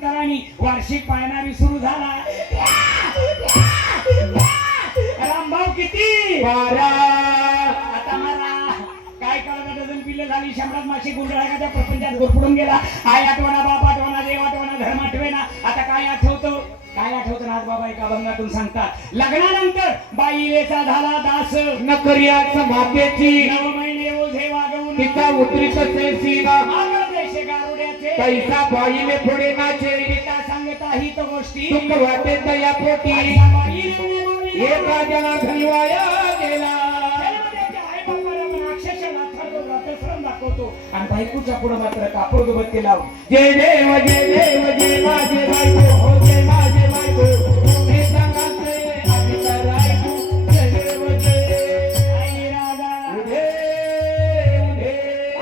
अंतराने वार्षिक पाळणारी सुरू झाला. रामभाऊ किती 12. आता मला काय कळत डझन पिल्ले झाली. शंभरात माशी गुंडळा का त्या प्रपंचात गुरफडून गेला. आई आठवणा, बाप आठवणा, देव आठवणा, धर्म आठवेना. आता काय आठवतं, काय आठवतं आज बाबा एका अभंगातून सांगतात. लग्नानंतर बाईलेचा झाला दास, नकरियाच मातेची 9 महिने ओझे वागवून तिचा उतरीत सेसी आगळ देशे गारुड्याचे पैसा बाईले पुढे नाचे. पिता सांगता ही तो गोष्टी दुःख वाटे तया पोटी आईला बाईने बोलली. एका जना धनवाया गेला. जन्मदेवाच्या आईबापाला पण अक्षरशः लाथाडतो, रात्रश्रम दाखवतो आणि बायकोच्या पुढे मात्र कापड दुबत्ती लावून जय देव जय देव जय माझे बायको हो जय माझे बायको हे सांगायचे आधी करायचो. जय देव जय आई राजा उधे उधे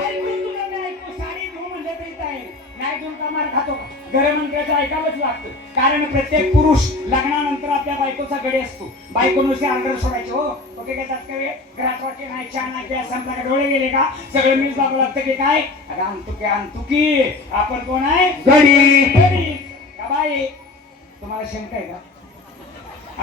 ऐकू तुला मी ऐकू. साडी धुवून म्हणजे तरी काय नाही धुवून का मार खातो का? घरमंत्र्याचं ऐकावंच लागतं. कारण प्रत्येक पुरुष लग्नानंतर आपल्या बायकोचा गडी असतो. बायको नुसते अंडर सोडायचे हो ओके काय त्यात काय घरात वाटे नाही छान नाही त्या संपला का डोळे गेले का सगळं मीच बघावं लागतं की काय. अगं आणतो की आपण कोण आहे गडी गडी का बाई. तुम्हाला शंका आहे का?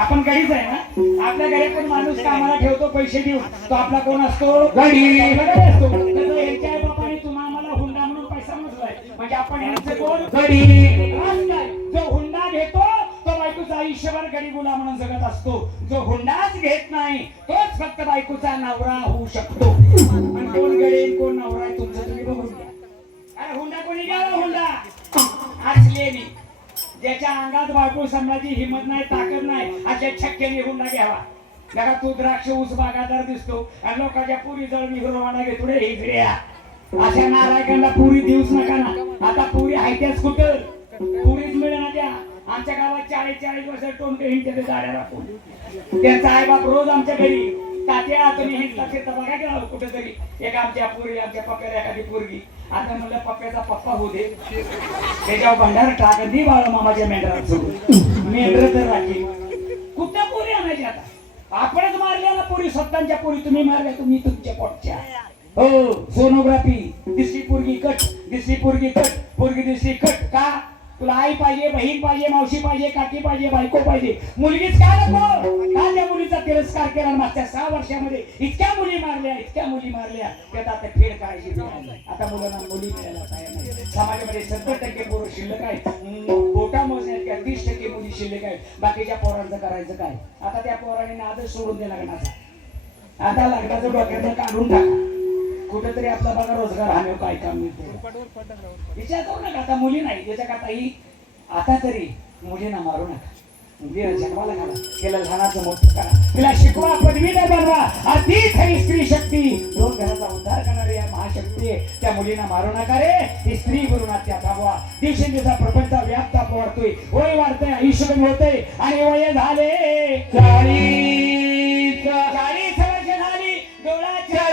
आपण गडीच आहे ना. आपल्या घरी पण माणूस कामाला ठेवतो पैसे देऊन तो आपला कोण असतो गडी. असतो. तसं यांच्या आई बापाने तुम्हा आम्हाला हुंडा म्हणून पैसा मोजलाय म्हणजे आपण यांचं कोण गडी. राज काय. जो हुंडा घेतो तो बायकोचा आयुष्यभर गडी गुलाम म्हणून जगत असतो. जो हुंडाच घेत नाही तोच फक्त बायकोचा नवरा होऊ शकतो. आणि कोण गडी कोण नवरा आहे तुमचं तुम्ही बघून घ्या. अरे हुंडा कोणी घ्यावा हुंडा असलेली ज्याच्या अंगात बायको सांभाळायची हिंमत नाही ताकद नाही अशा छक्क्याने हुंडा घ्यावा. जरा तू द्राक्ष ऊस बागादार दिसतो आणि लोकांच्या पुरी जळ मी रवाना घेतो रे हिजड्या. अशा नारायकांना पुरी देऊच नका ना. आता पुरी हायत्याच कुठं पुरीच मिळे ना त्या. आमच्या गावात 40-40 वर्ष टोनके हिंडते गाड्या राखून. त्यांचा आई बाप रोज आमच्या घरी तात्या तुम्ही हिंडला फिरता बघा गेला कुठेतरी. एक आमच्या पुरी आमच्या पप्प्याला एखादी पोरगी. आता म्हणलं पप्प्याचा पप्पा होऊ दे त्याच्यावर भंडार टाक दी बाळा मामाच्या मेंढरात सोडून मेंढर तर राखी. कुठल्या पोरी आणायची आता. आपणच मारल्या पोरी स्वतःच्या पोरी तुम्ही मारल्या तुम्ही तुमच्या पोटच्या. हो सोनोग्राफी दिसली पोरगी कट दिसली पोरगी कट पोरगी दिसली कट का. तुला आई पाहिजे बहीण पाहिजे मावशी पाहिजे काकी पाहिजे बायको पाहिजे मुलगीच का नको. का त्या मुलीचा तिरस्कार केला मागच्या 6 वर्षामध्ये इतक्या मुली मारल्या त्यात आता फेड करायची वेळ आली. आता मुलांना मुली मिळायला तयार नाही. समाजामध्ये 70% पोरं शिल्लक आहेत. बोटा मोजण्यात काय 30% मुली शिल्लक आहेत. बाकीच्या पोरांचं करायचं काय. आता त्या पोरांनी नादच सोडून दिला लग्नाचा. आता लग्नाचं डोक्यातून काढून टाका. कुठेतरी आपला बघा रोजगार हमी काय काम मिळते विचार करू नका. आता मुली नाही त्याच्या काताही आता तरी मुलींना मारू नका. मुलीला जन्माला घाला तिला लहानाचं मोठं करा तिला शिकवा पदवीधर बनवा. अति खरी स्त्री शक्ती 2 घराचा उद्धार करणारी या महाशक्ती आहे. त्या मुलींना मारू नका रे. ही स्त्री गुरुनाथ्या थांबवा. दिवसेंदिवसा प्रपंच व्याप्त वाढतोय वय वाढतंय आयुष्य कमी होतंय आणि वय झाले 40 वर्ष झाली. डोळ्याच्या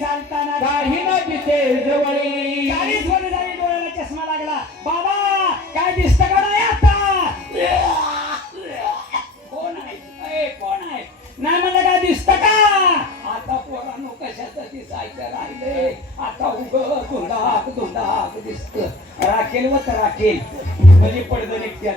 चालताना काही ना दिसे जवळी 40 वर्ष झाली डोळ्याला चष्मा लागला. बाबा काय दिसत का नाही आता. कोण आहे नाही मला काय दिसत का. आता पोरांनो कशाचं दिसायचं राहिले. आता धुंदाक दिसत राखेल व राखेल म्हणजे पडद निघते.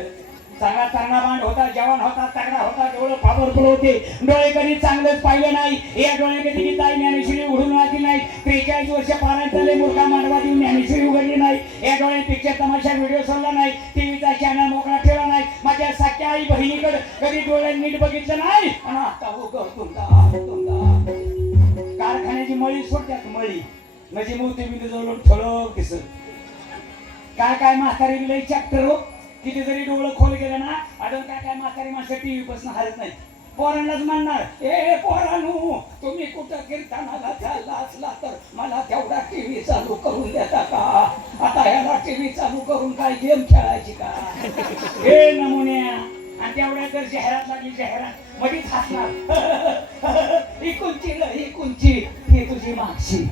चांगला तरणा बांध होता जवान होता तगडा होता डोळे पावरफुल होते. डोळे कधी चांगलंच पाहिलं नाही. या डोळे कधी गीताई ज्ञानेश्वरी उघडून वाचली नाही. 43 वर्ष पारायण चालले मूर्खा मांडवा देऊन ज्ञानेश्वरी उघडली नाही. या डोळे पिक्चर तमाशा व्हिडिओ सोडला नाही. टीव्हीचा चॅनल मोकळा ठेवला नाही. माझ्या सख्या आई बहिणीकडे कधी डोळे नीट बघितलं नाही. आणि आता कारखान्याची मळी सोडत्यात मळी म्हणजे मोठी बिंदू जवळ ठळक दिसत. काय म्हातारी लई चॅप्टर हो. किती जरी डोळं खोल गेलं ना अजून काय म्हातारी माणसं टीव्ही पासून हरत नाही. पोरांनाच म्हणणार ए पोरांनो तुम्ही कुठं कीर्तनाला चालला असला तर मला तेवढा टीव्ही चालू करून देता का. आता याला टीव्ही चालू करून काय गेम खेळायची का. हे नमुन्या. आणि तेवढ्या जर जाहिरात लागली जाहिरात मध्येच हसणार इकुंची ही तुझी मागशी.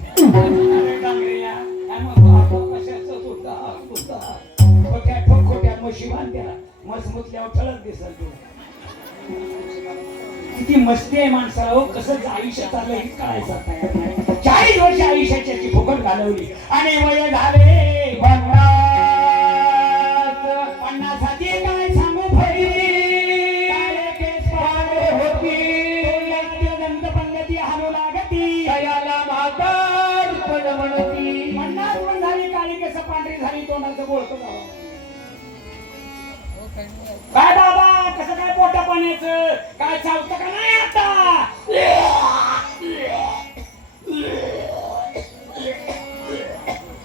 खोट्या म्हशी बांधल्या मसमुतल्यावर ठळक दिसत. किती मस्ती आहे माणसाला हो. कसं आयुष्य चाललंय हेच कळायचं. 40 वर्ष आयुष्याची फुकट घालवली आणि वय झाले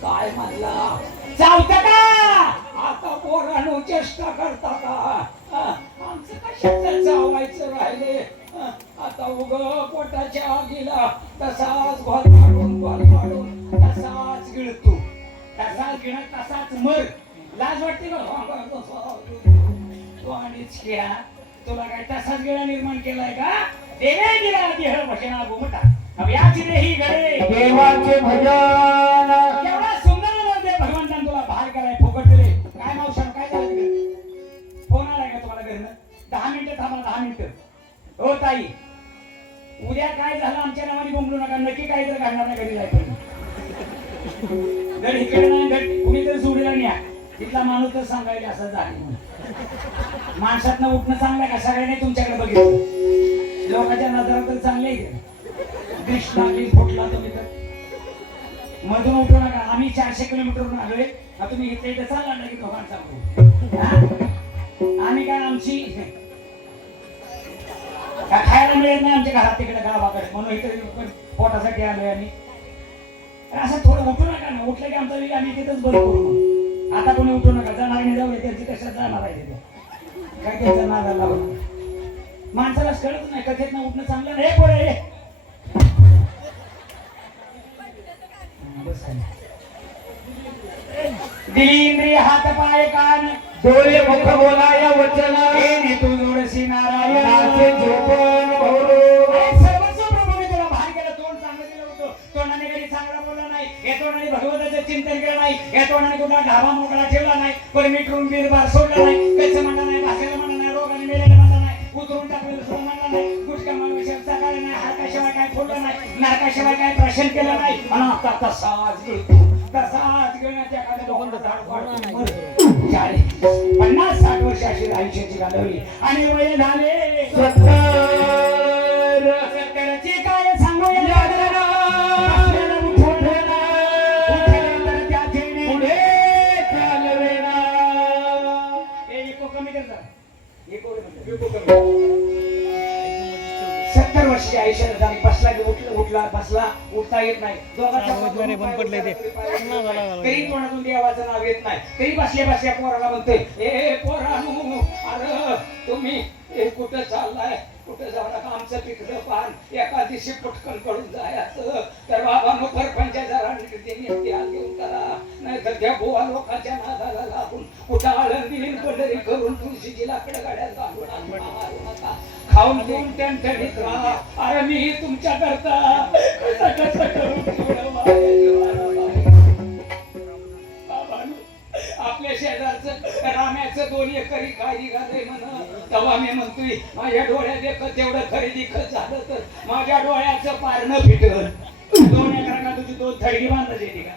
काय म्हणला चालतं का आता पोरांनो चेष्टा करता का आमचं कशाचं चावायचं राहिले आता उग पोटाच्या आगीला तसाच घोल पाडून तसाच गिळतो तसाच गिळत तसाच मर लाज वाटते का तो आणिच खेळा तुला काय तसाच गिळा निर्माण केलाय का देवे दिला देह भजना घुमटा अब याची रे ही घडे देवाचे भजन केवढा सुंदर दे भगवंतान तुला बाहेर कराय फुकट दिले काय मावशान काय झालं तिकडे फोन आलाय का तुम्हाला घरनं 10 मिनिटं थांबा 10 मिनिटं हो ताई उद्या काय झालं आमच्या नावाने बोंबलू नका नक्की काय तर घडणार नाही घरी जायचं घड इकडे नाही घड कुणी तर जोडीला न्या तिथला माणूस तर सांगायला असं झालं माणसातनं उठणं चांगलं का सगळ्यांनी तुमच्याकडे बघितलं लोकांच्या नजरा तर चांगले आहे दृष्ट लागली फुटला तुम्ही तर मधून उठू नका आम्ही 400 किलोमीटरवरून आलोय तुम्ही इथे इथे चालला ना की भगवान सांगतो आम्ही काय आमची खायला मिळत नाही आमच्या घरात तिकडे गावाकडे म्हणून इथे पोटासाठी आलोय आम्ही असं थोडं उठू नका ना उठलं की आमचा वेग आम्ही तिथंच बंद करू आता कोणी उठू नका जाणार नाही जाऊ त्यांची कशात जाणार आहे तिथे काय त्यांचा नादा लावून माणसाला कळत नाही कथेत ना उठणं चांगलं नाही पोरे दिली हात पाय कान डोळे मुख बोलाया वचन हे तू जोडसी नारायण नाचे झोपण भवरो सर्वस्व प्रभू मी तुला भार केलं तोंड चांगलं केलं होतं तोंडाने कधी चांगला बोलला नाही या तोंडाने भगवंताचं चिंतन केलं नाही या तोंडाने कुठला ढाबा मोकळा ठेवला नाही पण मिटून बिरबार सोडला नाही कच्चं म्हणला नाही भाषेला म्हणला नाही रोगाने मेलेला म्हणला नाही उतरून टाकलेलं सुद्धा म्हणला नाही गुटका मागविषयी सकाळ नाही हारकाशिवाय काय फोडलं नाही नरकाशिवाय काय प्रशन केलं नाही आणि आता तसाच गिळतो तसाच गिळण्याच्या एखाद्या लोकांना झाड वाढतो 50-60 वर्ष अशी आयुष्याची घालवली आणि वय झाले 70ची काय सांगू आयुष्यात झाली बसला उठला बसला उठता येत नाही तरी तोंडातून देवाचं नाव येत नाही तरी बसल्या बसल्या पोराला म्हणतोय ए पोरानू अरे तुम्ही कुठं चाललाय कुठं जाऊ नका आमचं पिकलं पान एका दिवशी पटकन करून जायचं तर बाबा मग सरपंचा जरा घेऊन करा नाही तर त्या बुवा लोकांच्या नादाला लागून कुठं आळंदी पंढरी करून तुळशीची लाकडं गाड्यात घालून मारू नका खाऊन देऊन टणटणीत राहा अरे मी तुमच्या करता कसं करून आपल्या शेजारचं राम्याचं 2 एकरी काय निघालंय म्हणा तेव्हा मी म्हणतोय माझ्या डोळ्यात एकच तेवढं खरेदी खत झालं तर माझ्या डोळ्याचं पारणं फिटलं 2 एकरा तुझी 2 थडगी बांधायची येते का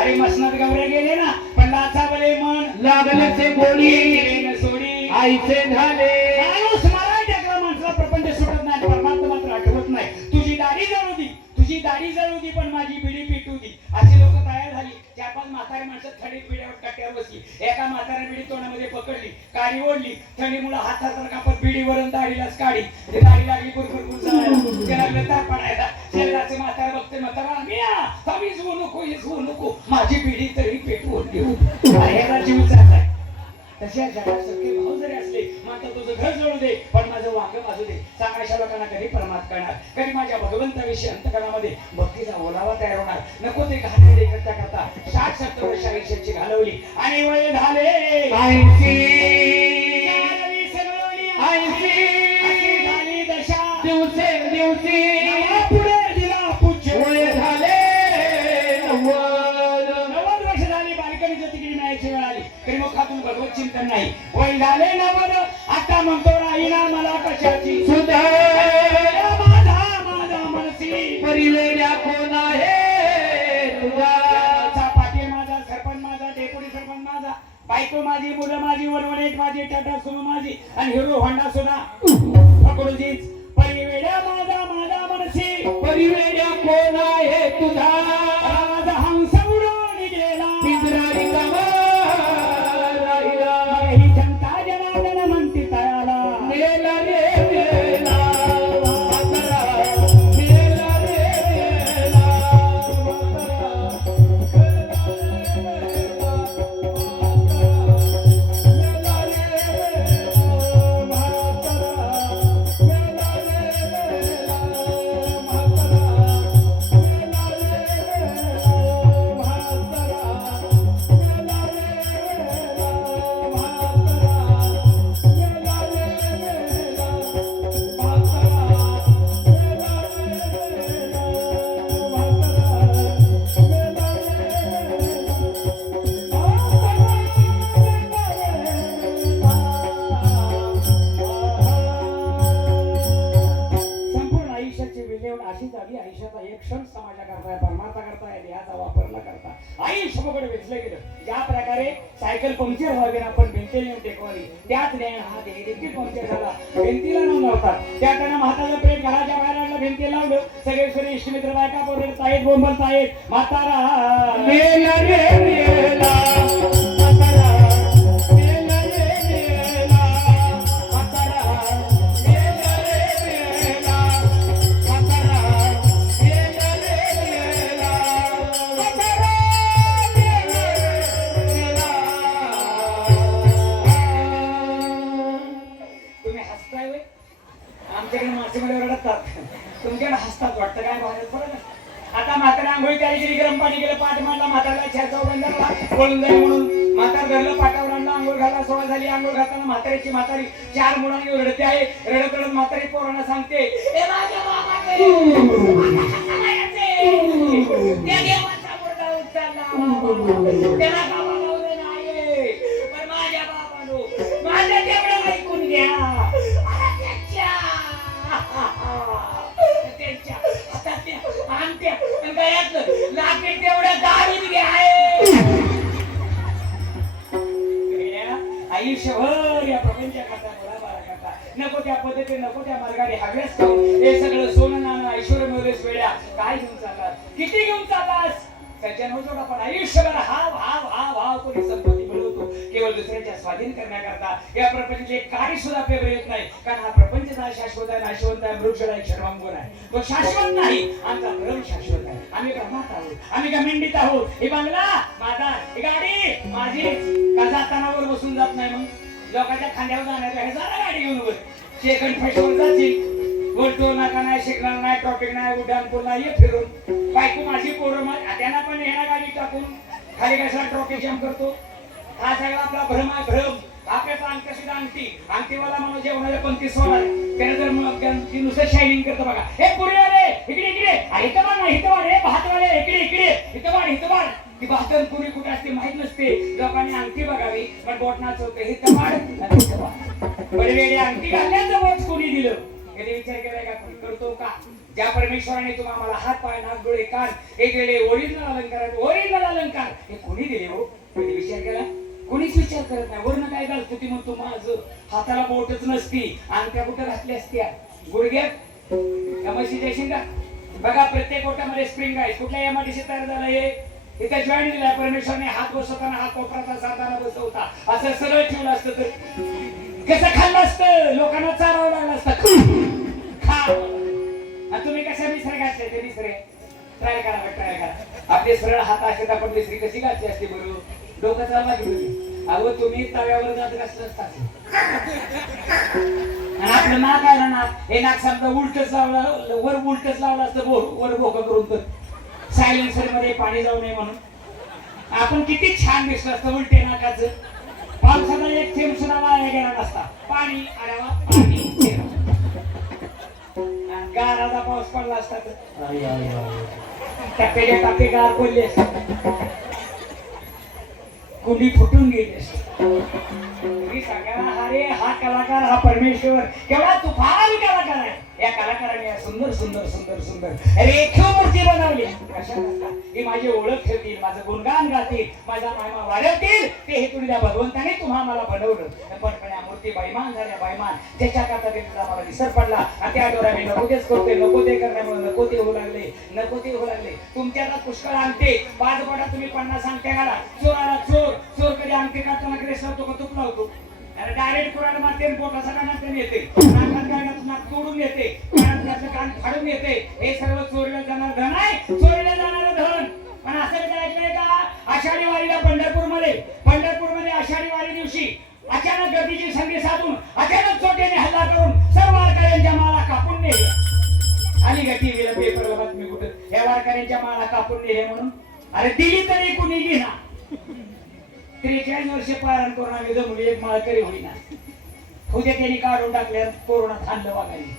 अरे मसनात गवऱ्या गेले ना पण लाचा बले मन लागले ते गोळी सोडी आईचे झाले माणसाला प्रपंच सुटत नाही परमात्मा मात्र आठवत नाही तुझी दाढी जळू दी पण माझी बिडी पिटू दी अशी लोक तयार झाली 4-5 म्हातारे माणसं थंडीत बिड्यावर कट्ट्यावर बसली एका म्हाताऱ्या बिडी तोंडामध्ये पकडली काडी ओढली थंडीमुळे हातात कापत बिडीवरून दाढीलाच काढी ते दाढी लागली कुरकुर ते लागलं तर पडायला शरीराचे म्हातारे बघते म्हातारा आम्ही झू नको माझी बिडी तरी पेटवून देऊ ह्याचा जीव चाललाय तशा जगासारखे भाव जरी असले मात्र तुझं घर जळू दे पण माझं वांग वाजू दे सांगायच्या लोकांना कधी प्रमाद करणार कधी माझ्या भगवंताविषयी अंतकरणामध्ये भक्तीचा ओलावा तयार होणार नको ते घालवले करता 60-70 वर्ष आयुष्याची घालवली आणि वय झाले 80 झाली दशा दिवसे पुढे दिला पूज्य वय झाले 90 वर्ष झाली बालकणीचं तिकीट मिळायची वेळ आली तरी मग खातून भगवत चिंतन नाही वय झाले 90 आता म्हणतो राहीना मला कशाची सुद्धा माझा मनसी परिवेड्या कोण आहे तुझा पाटील माझा सरपंच माझा डेप्युटी सरपंच माझा बायको माझी मुलं माझी वनवनेट माझी टाटा सुमो माझी आणि हिरो होंडा सुद्धा पकडूजीच परिवेड्या माझा मनसी परिवेड्या कोण आहे तुझा माझा हंस उडून गेला पिंजरा रिकामा ही जनता जनार्दन म्हणती तयाला मेला रे मेला आयुष्य फुकट वेचलं गेलं. ज्या प्रकारे सायकल पंक्चर व्हावी ना आपण भिंतीला नेऊन टेकवली, त्याच न्याय हा देह देखील पंक्चर झाला, भिंतीला न लावतात. त्या त्यांना म्हातारा प्रेम घराच्या बाहेर आणलं, भिंती लावलं. सगळे सगळे इष्टमित्र बायका बोलत आहेत, बोंबलत आहेत. म्हातारा मेला रे मेला म्हातारा मेला रे मेला म्हातारा मेला रे मेला म्हातारा मेला रे मेला म्हातारा मेला तुम्ही हसताय व्हय? आमच्याकडे मासेमध्ये रडतात, तुमच्याकडे हसतात वाटतं. काय बाहेर पडत. आता म्हातारा आंघोळी तयारी केली, गरम पाणी केलं, पाठ मारला, म्हातारला छेचा बंदरला पळून जाईल म्हणून म्हातार धरलं, पाटावर आणलं, आंघोळ घालला. सोळा झाली. आंघोळ घालताना म्हातारीची म्हातारी 4 मुलांनी रडते आहे. रडत रडत म्हातारी पोरांना सांगते, "ए माझ्या बाबाचे, त्या देवाचा मुर्दा उचलला, त्याला बाबा नवरे नाही, पण माझ्या बाबानो माझं तेवढं ऐकून घ्या." त्यांच्या हातातल्या अंगठ्या आणि गळ्यातलं लाकीड तेवढं गाडून घ्या. आयुष्यभर या प्रपंचाकरता मुलाबाळा करता नको त्या पद्धतीने नको त्या मार्गाने हव्यास करून हे सगळं सोनं नाणं ऐश्वर्य मिळवलेस वेळा काय घेऊन चाललास, किती घेऊन चाललास. सज्जन होतो आपण आयुष्यभर हाव हाव हाव हाव कोणी संपत्ती मिळवतो केवळ दुसऱ्याच्या स्वाधीन करण्याकरता. या प्रपंचाचे काही सुद्धा पेपर येत नाही, कारण हा प्रपंच हा शाश्वत आहे, नाशवंत आहे, मृक्षण क्षणभंगुर आहे. तो शाश्वत नाही, आमचा भ्रम शाश्वत आहे. आम्ही ब्रह्मात आहोत, आम्ही गमेंडीत आहोत. हे बंगला माझा, ही गाडी माझीच. का जाताना वर बसून जात नाही मग लोकांच्या खांद्यावर जाणार जरा गाडी घेऊन वर सेकंड फेसवर जातील. बोलतो नाका नाही, शिकणार नाही, ट्रॉफिक नाही, उड्डाण पूल नाही, फिरून बायको माझी पोरं त्यांना पण येणार गाडी टाकून खाली कशाला ट्रॉफिक जाम करतो. हा सगळा आपला भ्रम आहे, भ्रम. आपल्याला अंगठी अंगठी अंगठीवाला मला जेवणाला 25 होणार त्याने जर मग ती नुसतं शायनिंग करतो बघा. हे पुरीवाले इकडे इकडे, इथं वाढ नाही, इथं वाढ. हे भातवाले इकडे इकडे, इथं वाढ, इथं वाढ. ती भातन पुरी कुठे असते माहित नसते. लोकांनी अंगठी बघावी पण बोट नाचवते. इथं वाढ, इथं वाढ. बरे वेळी अंगठी घालण्याचं बोट कोणी दिलं याने विचार केलाय का? कोणी करतो का? ज्या परमेश्वराने तुम्हाला हात पाय नाक डोळे कान एक वेळे ओरिजिनल अलंकार, ओरिजिनल अलंकार हे कोणी दिले हो? कधी विचार केला? कोणीच विचार करत नाही. वर्ण काय घालतो ती म्हणतो माझं हाताला बोटच नसती, अंगठ्या कुठं घातल्या असत्या गुडघ्यात कमाशी जायची का? बघा प्रत्येक गोट्यामध्ये स्प्रिंग आहे. कुठल्या एमआयडीसी तयार झालं हे? इथे जॉईन दिलाय परमेश्वराने. हात बसवताना हात कोपराचा साधना बसवता असं सरळ ठेवलं असतं तर कसं खाल्लं असतं? लोकांना चारावं लागलं असतं. खा. तुम्ही कशा मिसरे घातले ते मिसरे ट्राय करा, ट्राय करा. आपले सरळ हात असे आपण मिसरी कशी घातली असते बरोबर? डोकं चालवा घेऊन अगं तुम्ही तव्यावर जात कसलं असतात. आणि आपलं नाक आहे ना, नाक हे नाक समजा उलटच लावलं, वर उलटच लावलं असतं वर भोकं करून तर सायलेन्सर मध्ये पाणी जाऊ नये म्हणून आपण किती छान दिसलं असतं उलटे नाकाचं. पावसाचा एक थेंब सुद्धा वाया गेला नसता. पाणी आल्यावा पाणी गाराचा पाऊस पडला असता तर टप्प्याच्या टप्पे गार पडले असते, कुंडी फुटून गेली असते. अरे हा कलाकार हा परमेश्वर केवढा तुफान कलाकार आहे. या कलाकाराने सुंदर सुंदर सुंदर सुंदर रेखीव मूर्ती बनवली. कशा ही माझी ओळख ठेवतील, माझं गुणगान गातील, माझा महिमा वाढवतील. ते हे तुला भगवंताने तुम्हाला बनवलं. पण या मूर्ती बैमान झाल्या, बैमान. ज्याच्या करता त्यांचा मला विसर पडला आणि त्या डोळ्या मी नको तेच करते, नको ते करण्यामुळे नको ते होऊ लागले, नको ते होऊ लागले. तुमच्याला पुष्कळ आणते 5 बोटा तुम्ही 50 सांगते घाला. चोराला चोर, चोर कधी अंगठी काढताना ग्रेस लावतो का तूप लावतो? डायरेक्ट कुराड मारते, पोटाचा कानातून येते, नाकात कानात नाक तोडून येते, कानात कान फाडून येते. हे सर्व चोरीला जाणार धन आहे, चोरीला जाणार धन. पण असं कधी ऐकलंय का? आषाढी वारीला पंढरपूरमध्ये आषाढी वारी दिवशी अचानक गर्दीची संधी साधून अचानक चोट्याने हल्ला करून सर्व वारकऱ्यांच्या माळा कापून नेल्या. आली का टीव्हीला पेपरला बातमी कुठं? या वारकऱ्यांच्या माळा कापून नेल्या म्हणून. अरे दिली तरी कुणी घेना. 43 वर्षे पारायण करून आम्ही जमून एक माळकरी होईना. उद्या त्यांनी काढून टाकल्या, कोरोनात आणलं वागायला.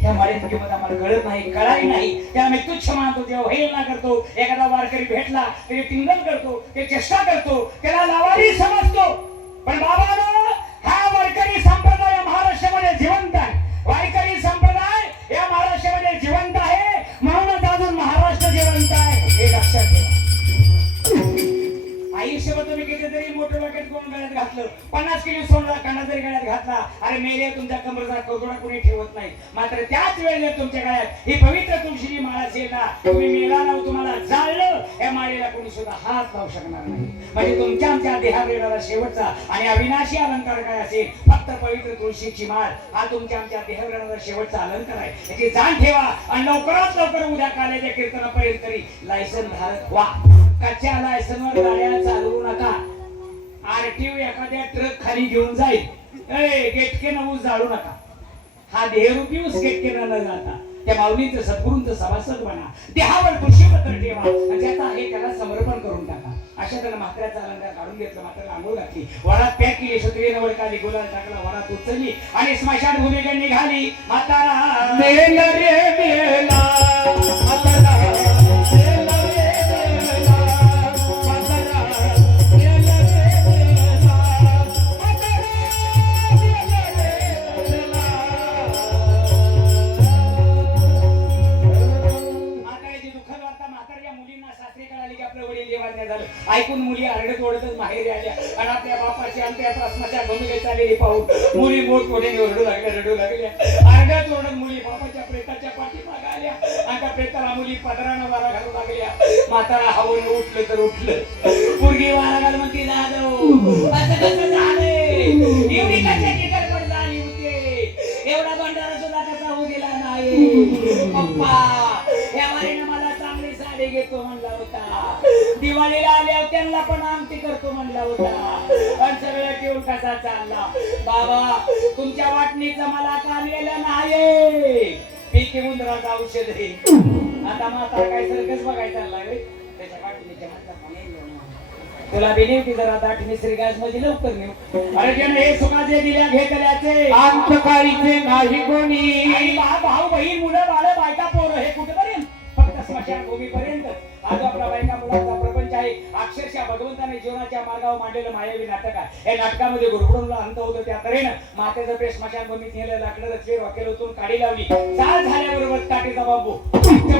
ह्या माळेची किंमत आम्हाला कळत नाही, कळाली नाही. त्याला मी तुच्छ मानतो, जेव्हा हेलना करतो. एखादा वारकरी भेटला तरी टिंगल करतो, ते चेष्टा करतो, त्याला लावारी समजतो. पण बाबांनो, हा वारकरी संप्रदाय या महाराष्ट्रामध्ये जिवंत आहे. वारकरी संप्रदाय या महाराष्ट्रामध्ये जिवंत आहे, म्हणूनच अजून महाराष्ट्र जिवंत आहे. हे लक्षात घातलं, 50 किलो सोनं काना जरी गळ्यात घातला, अरे मेले तुमच्या कमरेचा करदोडा कोणी ठेवत नाही. मात्र त्याच वेळेला तुमच्या गळ्यात ही पवित्र तुळशीची माळ असेल ना, तुम्ही मेला ना तुम्हाला जाळलं, या माळेला कोणी सुद्धा हात लावू शकणार नाही. म्हणजे तुमच्या आमच्या देहावर येणारा शेवटचा आणि अविनाशी अलंकार काय असेल, फक्त पवित्र तुळशीची माळ हा तुमच्या आमच्या देहावर येणारा शेवटचा अलंकार आहे. याची जाण ठेवा आणि लवकरात लवकर उद्या काल्याच्या कीर्तनापर्यंत तरी लायसन धारक व्हा. कच्च्या लायसनवर गाड्या चालवू नका. आरटीओ एखाद्या ट्रक खाली घेऊन जाईल, गेटके ऊस जाळू नका. हा देहरूपी ऊस गेटके न जाता त्या माऊलीचं सद्गुरूंचं सभासद बना. देहावर तुळशीपत्र ठेवा आणि ज्याचा आहे त्याला समर्पण करून टाका. अशा त्याला म्हाताऱ्याचा अलंकार काढून घेतलं, म्हाताऱ्याला आंघोळ घातली, वरात पॅक केली, क्षत्रिय नवल काढली, गुलाल टाकला, वरात उचलली आणि स्मशान भूमीकडे निघाली. म्हातारा मेला रे मेला म्हातारा, मेला रे मेला म्हातारा, मेला रे मेला म्हातारा, मेला रे मेला. म्हाताऱ्याची दुःखद वार्ता म्हाताऱ्या मुलींना सासरी कळाली की आपलं वडील देवाज्ञा झालं. ऐकून मुली आरडत ओढतच माहेरी आल्या आणि आपल्या बापाची आमच्या प्रश्नाच्या भूमिकेत चाललेली पाहून मुली मोठमोठ्याने रडू लागल्या. आरडत ओढत मुली बापाच्या प्रेताच्या पाठीमागे आल्या आणि त्या प्रेताला मुली पदरानं वारा घालू लागल्या. म्हातारा हवं उठलं तर उठलं, पोरगी वारा घाल म्हणते, जाधव असं कसं झालंय, एवढी कशाची गडबड झाली होती, एवढा भंडारा सुद्धा कसा होऊ दिला नाही. पप्पा या वारीनं मला चांगली साडी घेतो म्हणला होता, दिवाळीला आल्यावर त्यांना पण आमटी करतो म्हणला होता, पण सगळं ठेवून कसा चालला. बाबा तुमच्या वाटणीचं मला काम येलं नाही, पीक उंदराचं औषध आहे. आता म्हातारा काय सर्कस बघायचा लागले, त्याच्या वाटणीच्या हातात तुला बिनेव की जरा दाटणी श्रीगाज मध्ये लवकर नेऊ. अरे जन हे सुखाचे दिल्या घेतल्याचे अंतकाळीचे नाही कोणी. आई भाऊ बहीण मुलं बाळ बायका पोरं हे कुठपर्यंत, फक्त स्मशान भूमीपर्यंत. आज आपला बायका मुलांचा प्रपंच आहे. अक्षरशः भगवंताने जीवनाच्या मार्गावर मांडलेलं मायावी नाटक आहे. या नाटकामध्ये गुरुकुळला अंत होतं. त्या तऱ्हेनं मातेचं प्रेस स्मशान भूमीत नेलं, लाकडं रचले, वाकेलतून काडी लावली, चाल झाल्याबरोबर काठीचा बांबू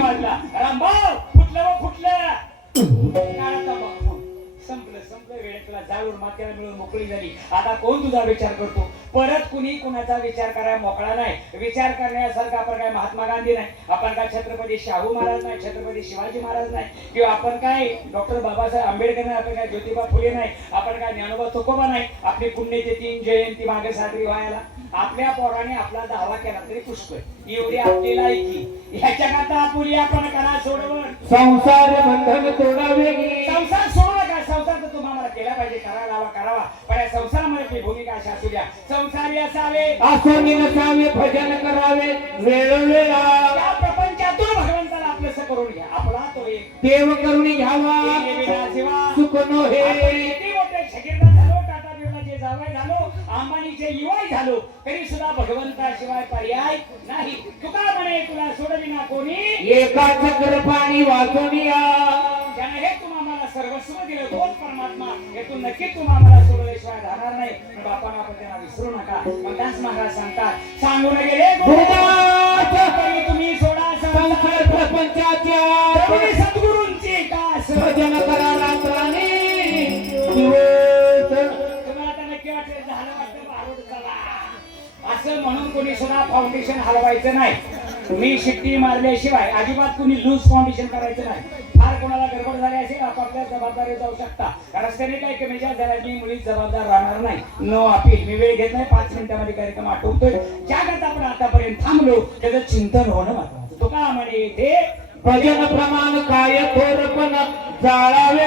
वाजला, रामभाऊ फुटलं व फुटलं, काळाचा बांबू संपलं वेळेला जाळून मात्याला मिळून मोकळी झाली. आता कोण तुझा विचार करतो, परत कुणी कुणाचा विचार करायला मोकळा नाही. विचार करण्यासारखा आपण काय महात्मा गांधी नाही, आपण काय छत्रपती शाहू महाराज नाही, छत्रपती शिवाजी महाराज नाही, किंवा आपण काय डॉक्टर बाबासाहेब आंबेडकर नाही, आपण काय ज्योतिबा फुले नाही, आपण काय ज्ञानोबा तुकोबा नाही. आपली पुण्यची 3 जयंती मागे साजरी व्हायला आपल्या पोराने आपला दावा केला तरी पुष्कळ. एवढी आपली लायकी ह्याच्या करता पुरी आपण करा सोडवण. संसार बंधन तोडावे, संसार सोडू नका. संसार तर तुम्हाला केला पाहिजे, करावा, पण या संसारामध्ये आपली भूमिका अशी असू द्या, संसारी असावे, आसोनी नसावे, भजन करावे वेळोवेळा. या प्रपंचातून भगवंताला आपलंसं करून घ्या. आपला तो एक देव करुणी घ्यावा, सुख नो हे. किती मोठे शकीरदार झालो, टाटा बिर्लाचे जावई झालो, अंबानीचे युवाई झालो, तरी सुद्धा भगवंताशिवाय पर्याय नाही. तुका म्हणे तुला सोडविना कोणी, एका चक्र पाणी वाचूनिया. ज्याने हे तुम्हाला सर्वस्व दिलं तोच परमात्मा, हेतून नक्की तुम्हाला सोडल्याशिवाय राहणार नाही. बापांना आपण त्यांना विसरू नका. मग दास महाराज सांगतात, सांगून गेले तरी तुम्ही सोडा संसार प्रपंचाच्या, तुम्ही सद्गुरूंची कास भजन करा रात्राने दिवस. तुम्हाला आता नक्की वाटेल झालं वाटतं बारूड चला असं म्हणून कोणी सुद्धा फाउंडेशन हलवायचं नाही. मी शिट्टी मारल्याशिवाय अजिबात कोणी लूज फाउंडेशन करायचं नाही. फार कोणाला गडबड झाली असेल आपापल्या जबाबदारी जाऊ शकता. रस्त्याने काही कमीच्या झाल्याची मुली जबाबदार राहणार नाही. No appeal. मी वेळ घेत नाही, 5 मिनिटांमध्ये कार्यक्रम आटोपतोय. ज्या करता आपण आतापर्यंत थांबलो त्याचं चिंतन होणं महत्वाचं. तो का म्हणे ते भजन प्रमाण काय थोरपण जाळावे.